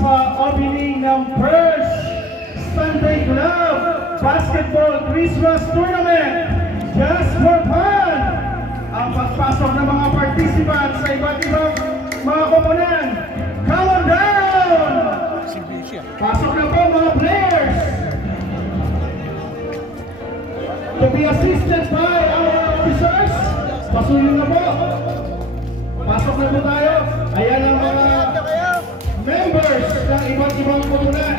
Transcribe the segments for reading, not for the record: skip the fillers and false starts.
sa opening ng first Sunday Club Basketball Christmas Tournament. Just for fun! Ang pagpasok ng mga participants sa iba't ibang mga koponan. Come on down! Pasok na po mga players! To be assisted by our officers. Pasunin na po. Pasok na po tayo. Ayan ang mga members ng iba't ibang koponan.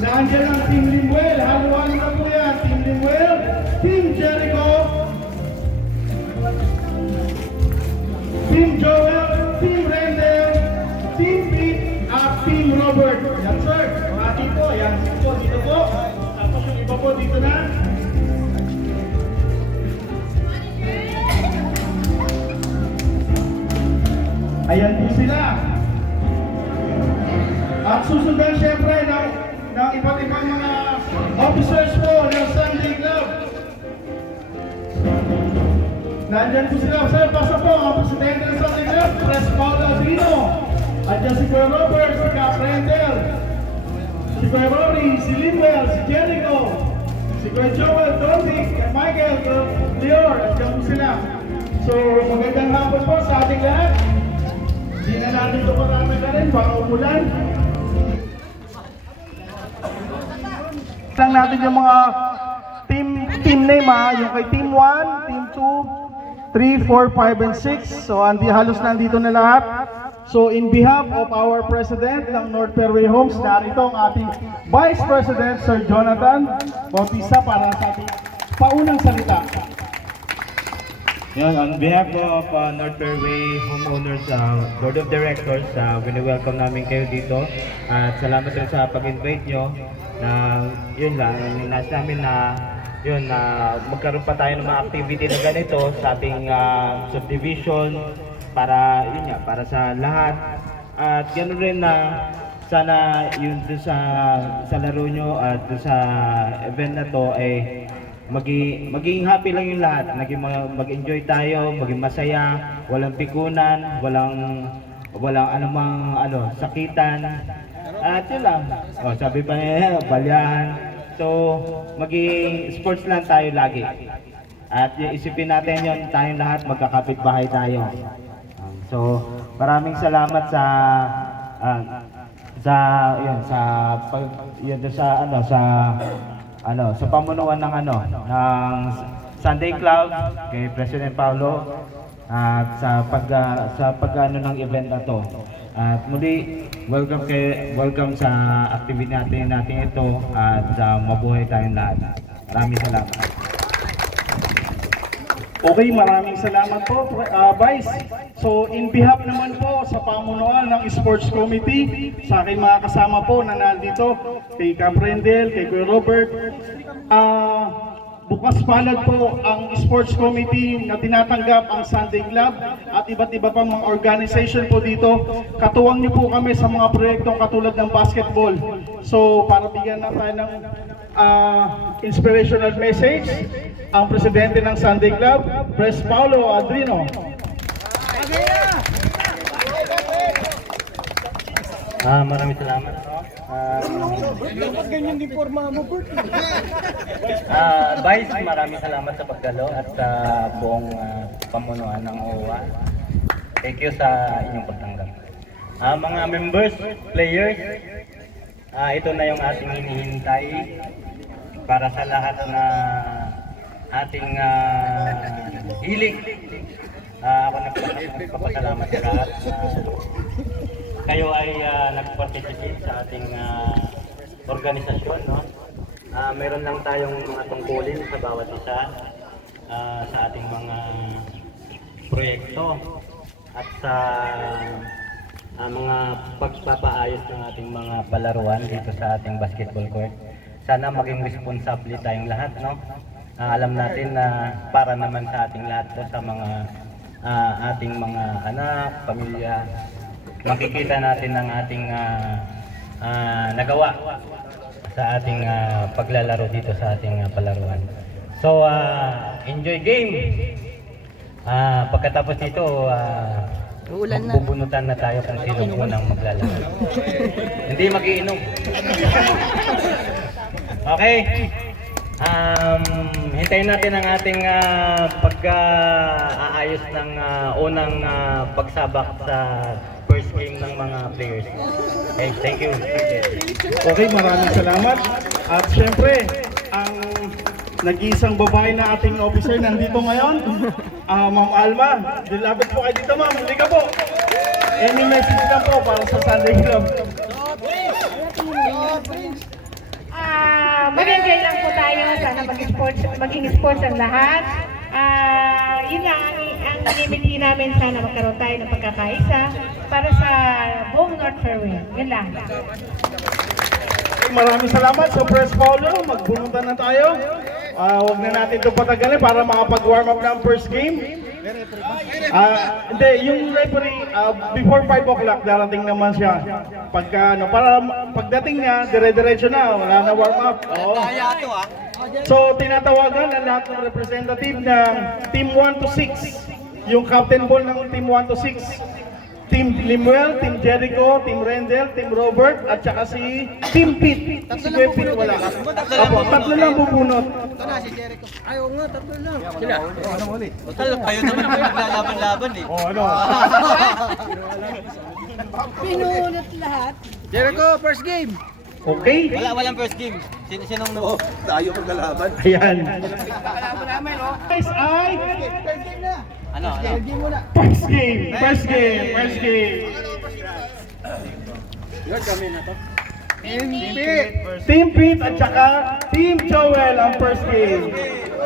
Nandiyan ang Team Limuel. Haluan na po yan. Team Limuel, Team Jericho, Team Joel, Team Rendel, Team Pete, at Team Robert. Yan sir. Mati po. Yan po. Dito po. Tapos yung iba po dito na. Ayan po sila. At susundan siyempre ng iba't ibang mga officers po ng Sunday Club. Nandyan po sila. Sir, pasa po ang presidente ng Sunday Club, Pres Paul Adrino. At dyan si Kuya Robert, si Cap Rendel, si Kuya Rory, si Linwell, si Jericho, si Kuya Joel, Dominic, Michael, Leor. At dyan po sila. So, magandang hapon po sa ating lahat. Hindi na natin ito parami ka rin, baka umulan. Lang natin yung mga team name yung kay Team 1, Team 2, 3, 4, 5, and 6. So halos nandito na lahat. So in behalf of our President ng North Fairway Homes, narito ang ating Vice President, Sir Jonathan Bautista para sa ating paunang salita. Yan, on behalf of North Fairway Homeowners Board of Directors, wini-welcome namin kayo dito at salamat rin sa pag-invite nyo na yun lang, ninas namin na yun, magkaroon pa tayo ng mga activity na ganito sa ating subdivision para yun nga, para sa lahat at ganoon rin na sana yun doon sa laro nyo at doon sa event na to ay maging happy lang yung lahat, mag-enjoy tayo, maging masaya, walang pikunan, walang anumang sakitan. At yun lang. Sabi pa niya, balyahan. So, maging sports lang tayo lagi. At isipin natin yun, tayong lahat magkakapit-bahay tayo. So, maraming salamat sa pamunuan ng Sunday Club kay President Paulo at sa pag-ano ng event na to. At muli, welcome sa activity natin ito at mabuhay tayong lahat. Maraming salamat. Okay, maraming salamat po, Vice. So, in behalf naman po sa pamunuan ng Sports Committee, sa aking mga kasama po na nandito, kay Cap Rendel, kay Kuya Robert, bukas palad po ang Sports Committee na tinatanggap ang Sunday Club at iba't iba pang mga organization po dito. Katuwang niyo po kami sa mga proyektong katulad ng basketball. So, para bigyan na tayo ng inspirational message, ang presidente ng Sunday Club, Pres Paulo Adrino. Maraming salamat. Dapat ganyan din forma mo, Bert. Vice, maraming salamat sa pagdalo at sa buong pamunuan ng OWA. Thank you sa inyong pagtanggap. Mga members, players, ito na yung ating hinihintay para sa lahat na ating hiling. Ako nagpapasalamat sa lahat. Kayo ay nag-participate sa ating organisasyon, no? Meron lang tayong mga tungkulin sa bawat isa sa ating mga proyekto at sa mga pagpapaayos ng ating mga palaruan dito sa ating basketball court. Sana maging responsable tayong lahat, no? Alam natin na para naman sa ating lahat to, sa mga ating mga anak, pamilya. Makikita natin ang ating nagawa sa ating paglalaro dito sa ating palaruan. So, enjoy game! Pagkatapos nito, magbubunutan na tayo kung sino po nang maglalaro. hindi magiinom. Okay. Hintayin natin ang ating pag-aayos ng unang pagsabak sa first game ng mga players. Okay, thank you. Okay, maraming salamat. At syempre, ang nag-iisang babae na ating officer nandito ngayon, Ma'am Alma. Dilapit po kayo dito, ma'am. Hindi ka po. Any message lang po para sa Sunday Club? Mag-enjoy lang po tayo. Sana maging sports ang lahat. Yun lang ang inimiti namin. Sana magkaroon tayo ng pagkakaisa para sa buong North Fairway. Yun lang. Okay, maraming salamat sa press follow. Magbunutan na tayo. Huwag na natin ito patagalin para makapag-warm up ng first game. Hindi, yung referee, before 5 o'clock, darating naman siya. Para pagdating niya, dire-diretso na, wala na warm up. Oo. So, tinatawagan ang lahat ng representative ng Team 1 to 6. Yung captain ball ng Team 1 to 6. Team Limuel, Team Jericho, Team Rendel, Team Robert, at saka si Team Pete. Si Kuya Pete wala. Opo, tatlo lang bubunot. Ayaw nga, tatlo lang. Sila. Total, kayo naman ang naglalaban-laban eh. Oh, ano? Pinunot lahat. Jericho, first game. Okay. Walang first game. Sinong Oo, tayo maglalaban. Ayan. Kalaban namin, oh. Guys, ay Third game na. Ano? Third game muna. first game. First game. First game. Team Pete at saka Team Joel ang first game.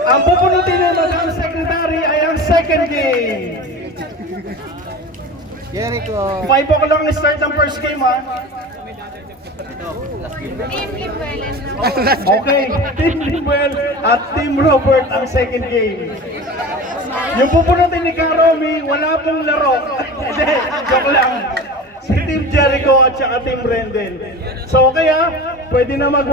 Ang pupunutin naman ng secretary ay ang second game. Jericho. 5 o'clock ang start ng first game, ha? Okay, Team Limuel at Team Robert ang second game. Yung pupunutin ni Karomi, wala pong laro. Hindi, joke lang. Si Team Jericho at saka Team Rendel. So kaya, pwede na mag